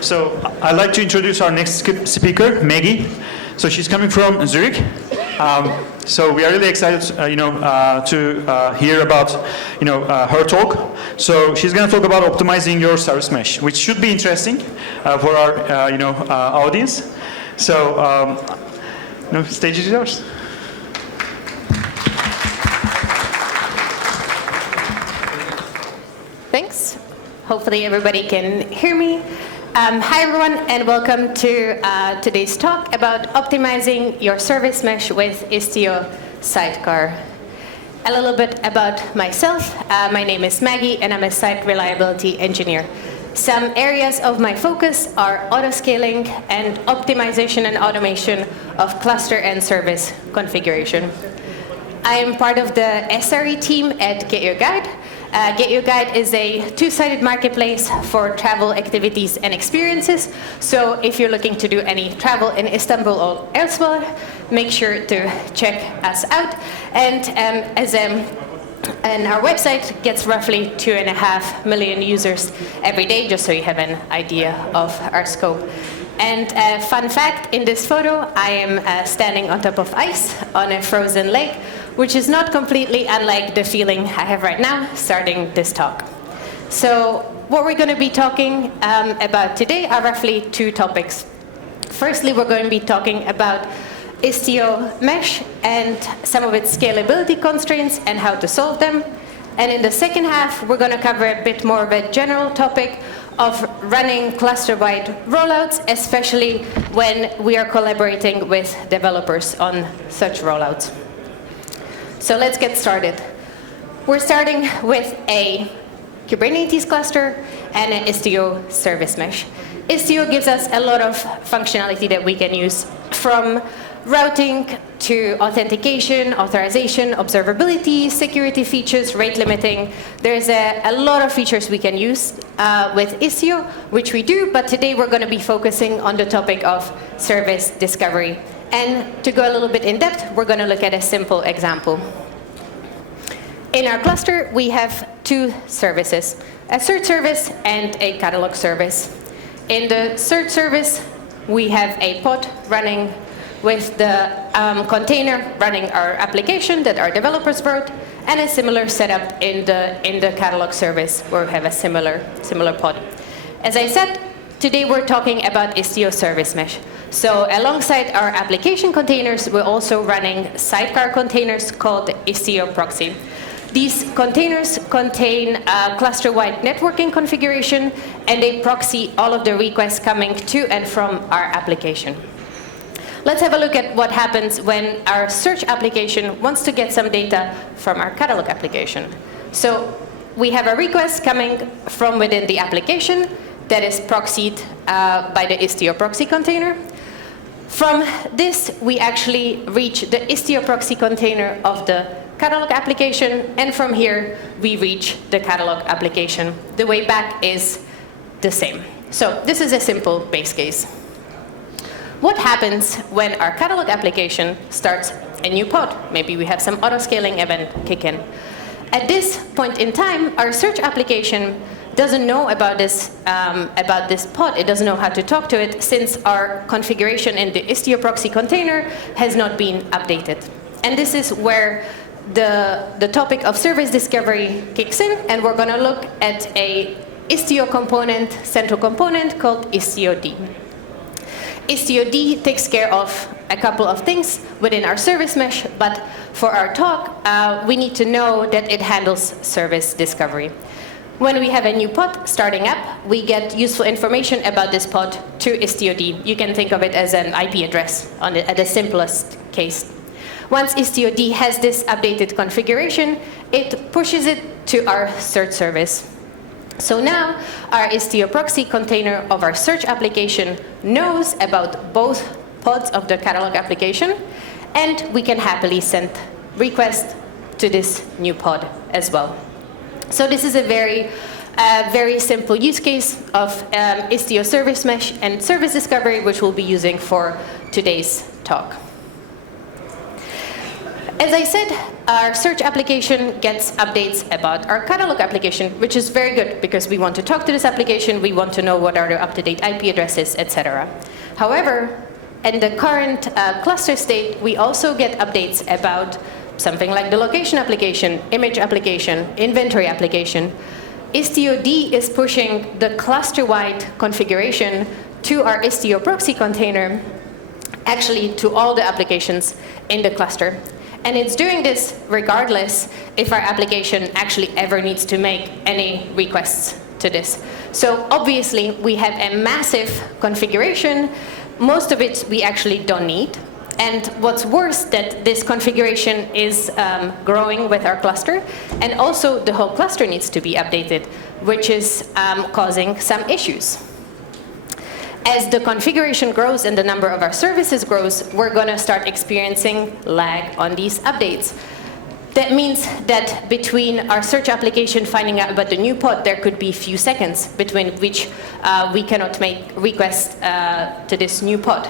So I'd like to introduce our next speaker, Maggie. So she's coming from Zurich. So we are really excited, to hear about, her talk. So she's going to talk about optimizing your service mesh, which should be interesting for our, audience. So, stage is yours. Thanks. Hopefully everybody can hear me. Hi everyone, and welcome to today's talk about optimizing your service mesh with Istio Sidecar. A little bit about myself. My name is Maggie, and I'm a site reliability engineer. Some areas of my focus are autoscaling and optimization and automation of cluster and service configuration. I am part of the SRE team at GetYourGuide. GetYourGuide is a two-sided marketplace for travel activities and experiences. So if you're looking to do any travel in Istanbul or elsewhere, make sure to check us out. And and our website gets roughly 2.5 million users every day, just so you have an idea of our scope. And a fun fact, in this photo, I am standing on top of ice on a frozen lake, which is not completely unlike the feeling I have right now starting this talk. So what we're going to be talking about today are roughly two topics. Firstly, we're going to be talking about Istio Mesh and some of its scalability constraints and how to solve them. And in the second half, we're going to cover a bit more of a general topic of running cluster-wide rollouts, especially when we are collaborating with developers on such rollouts. So let's get started. We're starting with a Kubernetes cluster and an Istio service mesh. Istio gives us a lot of functionality that we can use, from routing to authentication, authorization, observability, security features, rate limiting. There's a lot of features we can use with Istio, which we do, but today we're going to be focusing on the topic of service discovery. And to go a little bit in depth, we're going to look at a simple example. In our cluster, we have two services, a search service and a catalog service. In the search service, we have a pod running with the container running our application that our developers wrote, and a similar setup in the catalog service where we have a similar pod. As I said, today we're talking about Istio Service Mesh. So alongside our application containers, we're also running sidecar containers called Istio Proxy. These containers contain cluster-wide networking configuration, and they proxy all of the requests coming to and from our application. Let's have a look at what happens when our search application wants to get some data from our catalog application. So we have a request coming from within the application that is proxied by the Istio Proxy container. From this, we actually reach the Istio Proxy container of the catalog application, and from here, we reach the catalog application. The way back is the same. So this is a simple base case. What happens when our catalog application starts a new pod? Maybe we have some autoscaling event kick in. At this point in time, our search application doesn't know about this pod. It doesn't know how to talk to it, since our configuration in the Istio Proxy container has not been updated. And this is where the topic of service discovery kicks in, and we're going to look at a Istio component, central component called Istio D. Istio D takes care of a couple of things within our service mesh, but for our talk, we need to know that it handles service discovery. When we have a new pod starting up, we get useful information about this pod to Istio D. You can think of it as an IP address at the simplest case. Once Istio D has this updated configuration, it pushes it to our search service. So now our Istio Proxy container of our search application knows about both pods of the catalog application, and we can happily send requests to this new pod as well. So this is a very simple use case of Istio Service Mesh and service discovery, which we'll be using for today's talk. As I said, our search application gets updates about our catalog application, which is very good because we want to talk to this application, we want to know what are the up-to-date IP addresses, etc. However, in the current cluster state, we also get updates about something like the location application, image application, inventory application. Istio D is pushing the cluster-wide configuration to our Istio proxy container, actually to all the applications in the cluster. And it's doing this regardless if our application actually ever needs to make any requests to this. So obviously, we have a massive configuration. Most of it we actually don't need. And what's worse, that this configuration is growing with our cluster, and also the whole cluster needs to be updated, which is causing some issues. As the configuration grows and the number of our services grows, we're going to start experiencing lag on these updates. That means that between our search application finding out about the new pod, there could be a few seconds between which we cannot make requests to this new pod.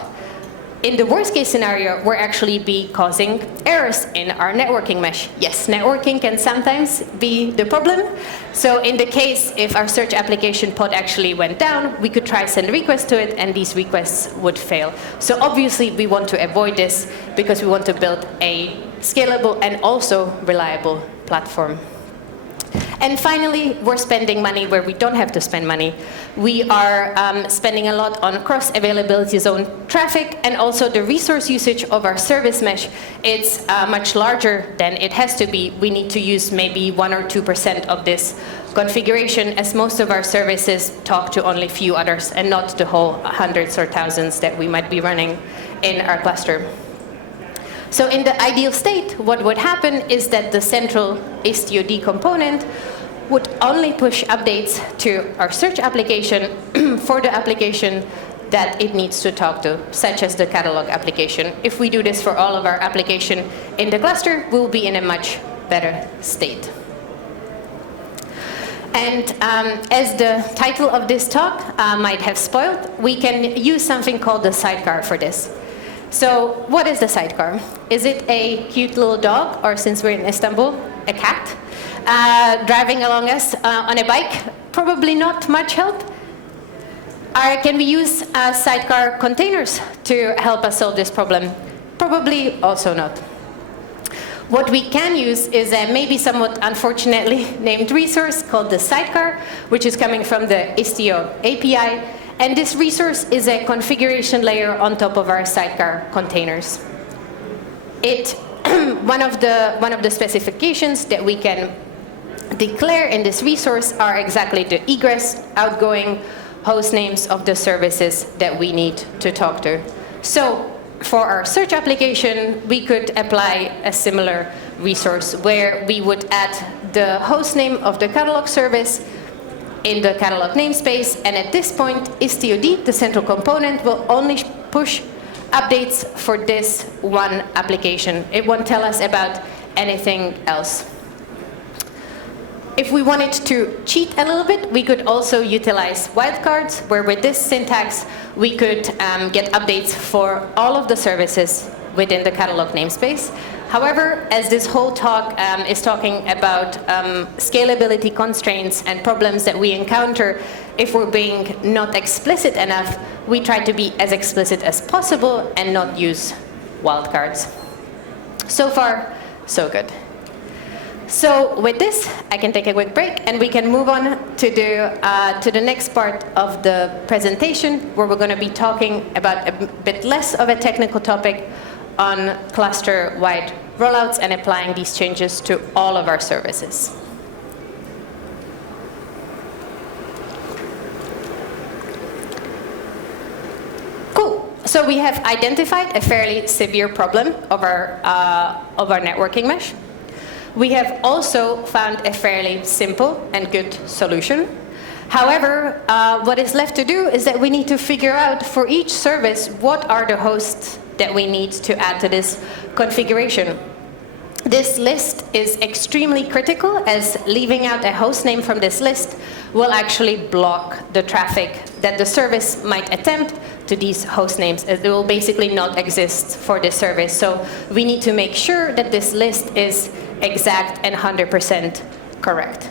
In the worst case scenario, we're actually be causing errors in our networking mesh. Yes, networking can sometimes be the problem. So in the case, if our search application pod actually went down, we could try send requests to it, and these requests would fail. So obviously, we want to avoid this because we want to build a scalable and also reliable platform. And finally, we're spending money where we don't have to spend money. We are spending a lot on cross-availability zone traffic, and also the resource usage of our service mesh. It's much larger than it has to be. We need to use maybe 1 or 2% of this configuration, as most of our services talk to only a few others and not the whole hundreds or thousands that we might be running in our cluster. So in the ideal state, what would happen is that the central Istio D component would only push updates to our search application for the application that it needs to talk to, such as the catalog application. If we do this for all of our application in the cluster, we'll be in a much better state. And as the title of this talk might have spoiled, we can use something called the sidecar for this. So what is the sidecar? Is it a cute little dog, or since we're in Istanbul, a cat, driving along us on a bike? Probably not much help. Or can we use sidecar containers to help us solve this problem? Probably also not. What we can use is a maybe somewhat unfortunately named resource called the sidecar, which is coming from the Istio API. And this resource is a configuration layer on top of our sidecar containers. One of the specifications that we can declare in this resource are exactly the egress, outgoing host names of the services that we need to talk to. So for our search application, we could apply a similar resource where we would add the host name of the catalog service in the catalog namespace, and at this point, Istio D, the central component, will only push updates for this one application. It won't tell us about anything else. If we wanted to cheat a little bit, we could also utilize wildcards, where with this syntax, we could get updates for all of the services within the catalog namespace. However, as this whole talk is talking about scalability constraints and problems that we encounter if we're being not explicit enough, we try to be as explicit as possible and not use wildcards. So far, so good. So with this, I can take a quick break, and we can move on to the next part of the presentation, where we're going to be talking about a bit less of a technical topic on cluster-wide rollouts and applying these changes to all of our services. Cool. So we have identified a fairly severe problem of our networking mesh. We have also found a fairly simple and good solution. However, what is left to do is that we need to figure out for each service what are the hosts that we need to add to this configuration. This list is extremely critical, as leaving out a host name from this list will actually block the traffic that the service might attempt to these host names. It will basically not exist for this service. So we need to make sure that this list is exact and 100% correct.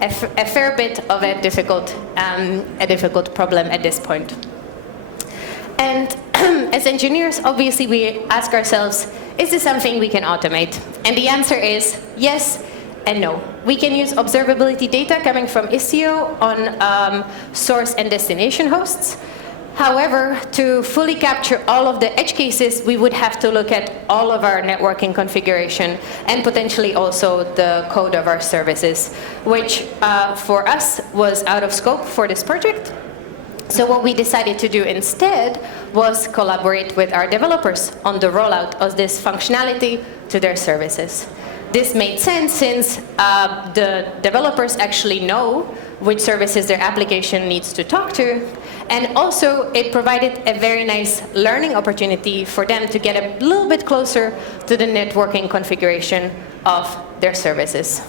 A fair bit of a difficult problem at this point. And as engineers, obviously, we ask ourselves, is this something we can automate? And the answer is yes and no. We can use observability data coming from Istio on source and destination hosts. However, to fully capture all of the edge cases, we would have to look at all of our networking configuration and potentially also the code of our services, which for us was out of scope for this project. So what we decided to do instead was collaborate with our developers on the rollout of this functionality to their services. This made sense since the developers actually know which services their application needs to talk to, and also it provided a very nice learning opportunity for them to get a little bit closer to the networking configuration of their services.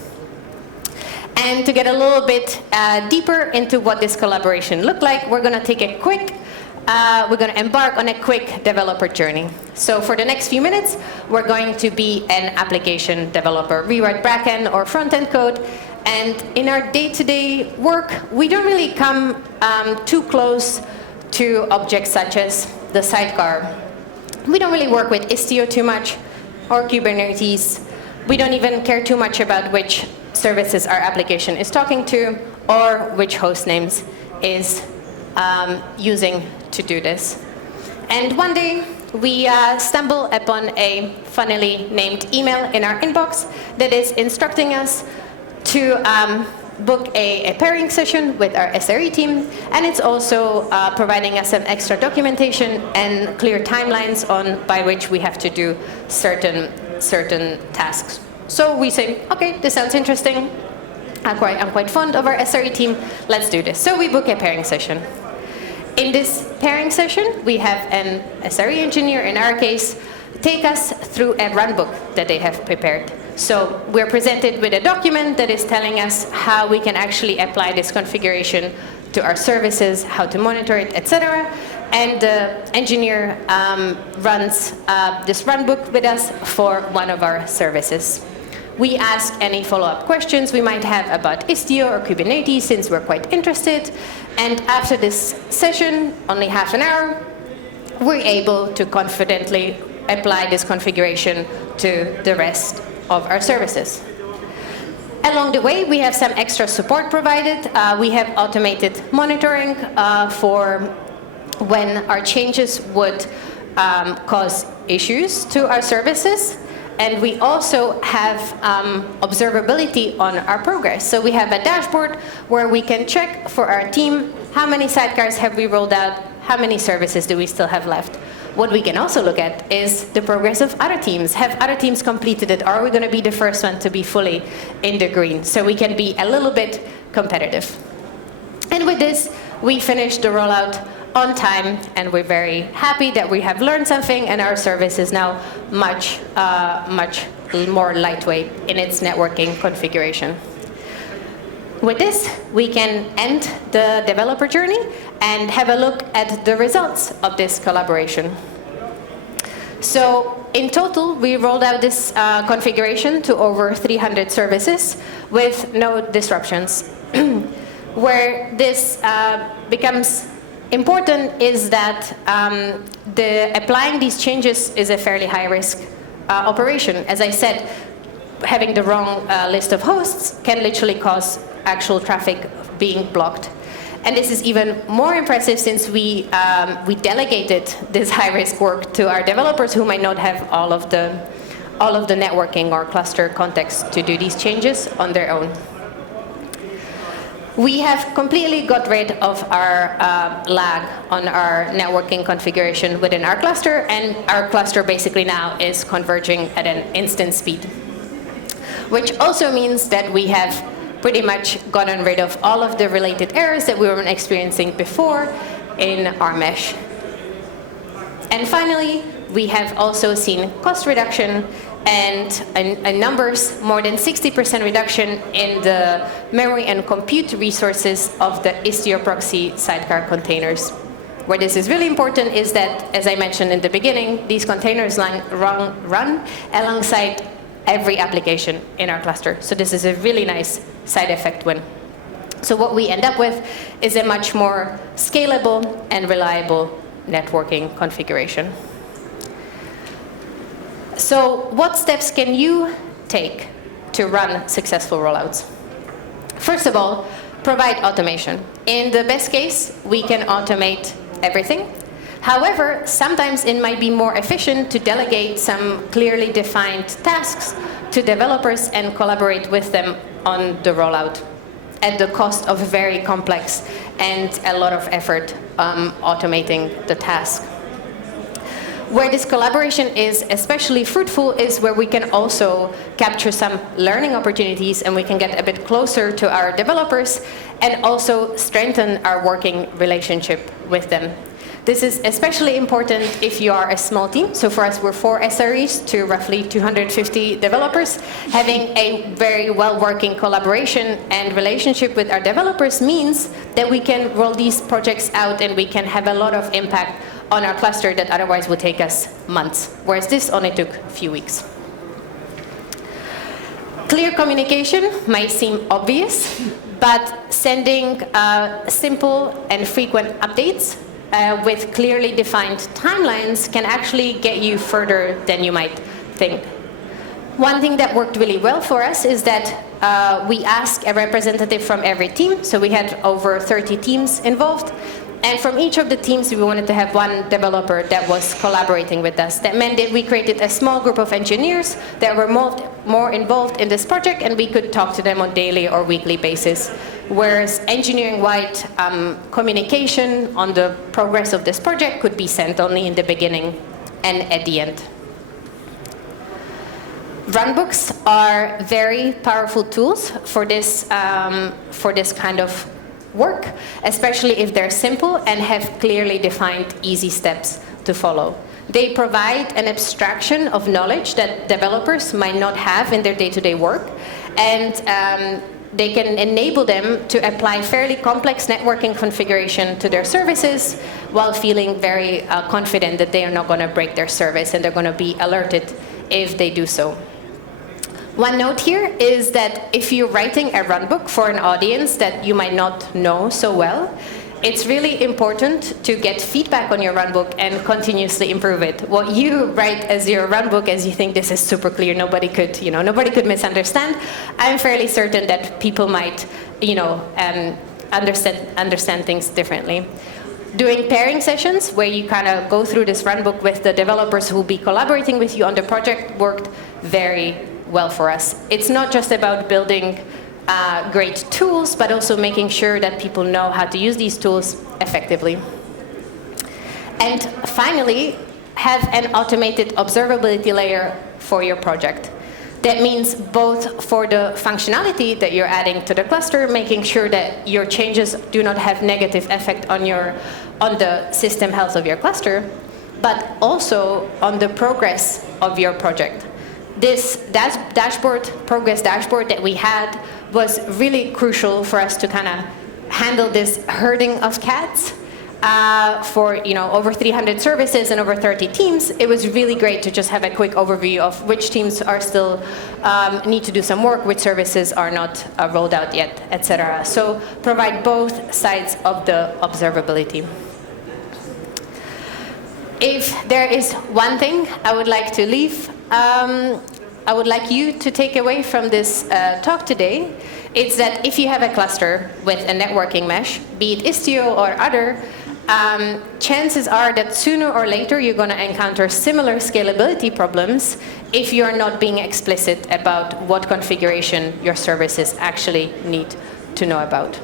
And to get a little bit deeper into what this collaboration looked like, we're going to take a quick, we're going to embark on a quick developer journey. So for the next few minutes, we're going to be an application developer, rewrite backend or front-end code. And in our day-to-day work, we don't really come too close to objects such as the sidecar. We don't really work with Istio too much, or Kubernetes. We don't even care too much about which services our application is talking to, or which host names is using to do this. And one day, we stumble upon a funnily named email in our inbox that is instructing us to book a pairing session with our SRE team, and it's also providing us some extra documentation and clear timelines on by which we have to do certain tasks. So we say, okay, this sounds interesting. I'm quite fond of our SRE team. Let's do this. So we book a pairing session. In this pairing session, we have an SRE engineer, in our case, take us through a runbook that they have prepared. So we're presented with a document that is telling us how we can actually apply this configuration to our services, how to monitor it, etc. And the engineer runs this runbook with us for one of our services. We ask any follow-up questions we might have about Istio or Kubernetes, since we're quite interested. And after this session, only half an hour, we're able to confidently apply this configuration to the rest of our services. Along the way, we have some extra support provided. We have automated monitoring for when our changes would cause issues to our services. And we also have observability on our progress. So we have a dashboard where we can check for our team how many sidecars have we rolled out, how many services do we still have left. What we can also look at is the progress of other teams. Have other teams completed it? Are we going to be the first one to be fully in the green? So we can be a little bit competitive. And with this, we finished the rollout on time, and we're very happy that we have learned something, and our service is now much more lightweight in its networking configuration. With this, we can end the developer journey and have a look at the results of this collaboration. So in total, we rolled out this configuration to over 300 services with no disruptions. Where this becomes important is that applying these changes is a fairly high-risk operation. As I said, having the wrong list of hosts can literally cause actual traffic being blocked. And this is even more impressive since we delegated this high-risk work to our developers who might not have all of the networking or cluster context to do these changes on their own. We have completely got rid of our lag on our networking configuration within our cluster, and our cluster basically now is converging at an instant speed. Which also means that we have pretty much gotten rid of all of the related errors that we were experiencing before in our mesh. And finally, we have also seen cost reduction and in numbers, more than 60% reduction in the memory and compute resources of the Istio proxy sidecar containers. Where this is really important is that, as I mentioned in the beginning, these containers run alongside every application in our cluster. So this is a really nice side effect win. So what we end up with is a much more scalable and reliable networking configuration. So what steps can you take to run successful rollouts? First of all, provide automation. In the best case, we can automate everything. However, sometimes it might be more efficient to delegate some clearly defined tasks to developers and collaborate with them on the rollout at the cost of very complex and a lot of effort automating the task. Where this collaboration is especially fruitful is where we can also capture some learning opportunities and we can get a bit closer to our developers and also strengthen our working relationship with them. This is especially important if you are a small team. So for us, we're 4 SREs to roughly 250 developers. Having a very well-working collaboration and relationship with our developers means that we can roll these projects out and we can have a lot of impact on our cluster that otherwise would take us months, whereas this only took a few weeks. Clear communication might seem obvious, but sending simple and frequent updates with clearly defined timelines can actually get you further than you might think. One thing that worked really well for us is that we asked a representative from every team, so we had over 30 teams involved, and from each of the teams we wanted to have one developer that was collaborating with us. That meant that we created a small group of engineers that were more involved in this project and we could talk to them on daily or weekly basis. Whereas engineering-wide communication on the progress of this project could be sent only in the beginning and at the end. Runbooks are very powerful tools for this kind of work, especially if they're simple and have clearly defined easy steps to follow. They provide an abstraction of knowledge that developers might not have in their day-to-day work, and they can enable them to apply fairly complex networking configuration to their services while feeling very confident that they are not going to break their service and they're going to be alerted if they do so. One note here is that if you're writing a runbook for an audience that you might not know so well, it's really important to get feedback on your runbook and continuously improve it. What you write as your runbook, as you think this is super clear, nobody could misunderstand, I'm fairly certain that people might, understand things differently. Doing pairing sessions where you kind of go through this runbook with the developers who will be collaborating with you on the project worked very well for us. It's not just about building great tools, but also making sure that people know how to use these tools effectively. And finally, have an automated observability layer for your project. That means both for the functionality that you're adding to the cluster, making sure that your changes do not have negative effect on the system health of your cluster, but also on the progress of your project. This progress dashboard that we had was really crucial for us to kind of handle this herding of cats for over 300 services and over 30 teams. It was really great to just have a quick overview of which teams are still need to do some work, which services are not rolled out yet, etc. So provide both sides of the observability. If there is one thing I would like to leave, I would like you to take away from this talk today, it's that if you have a cluster with a networking mesh, be it Istio or other, chances are that sooner or later you're going to encounter similar scalability problems if you're not being explicit about what configuration your services actually need to know about.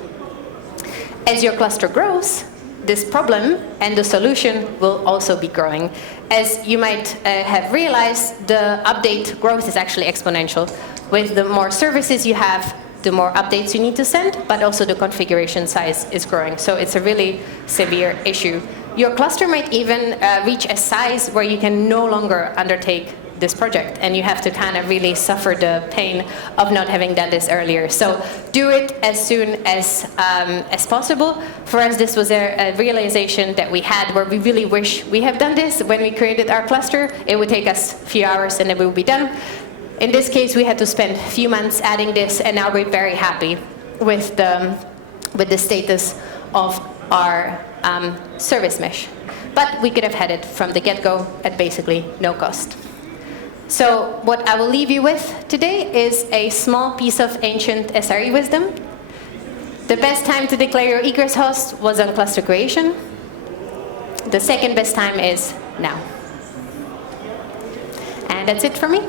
As your cluster grows, this problem and the solution will also be growing. As you might have realized, the update growth is actually exponential. With the more services you have, the more updates you need to send, but also the configuration size is growing. So it's a really severe issue. Your cluster might even reach a size where you can no longer undertake this project, and you have to kind of really suffer the pain of not having done this earlier. So do it as soon as possible. For us, this was a realization that we had where we really wish we have done this when we created our cluster. It would take us a few hours and then we would be done. In this case, we had to spend a few months adding this, and now we're very happy with the status of our service mesh. But we could have had it from the get-go at basically no cost. So what I will leave you with today is a small piece of ancient SRE wisdom. The best time to declare your egress host was on cluster creation. The second best time is now. And that's it for me.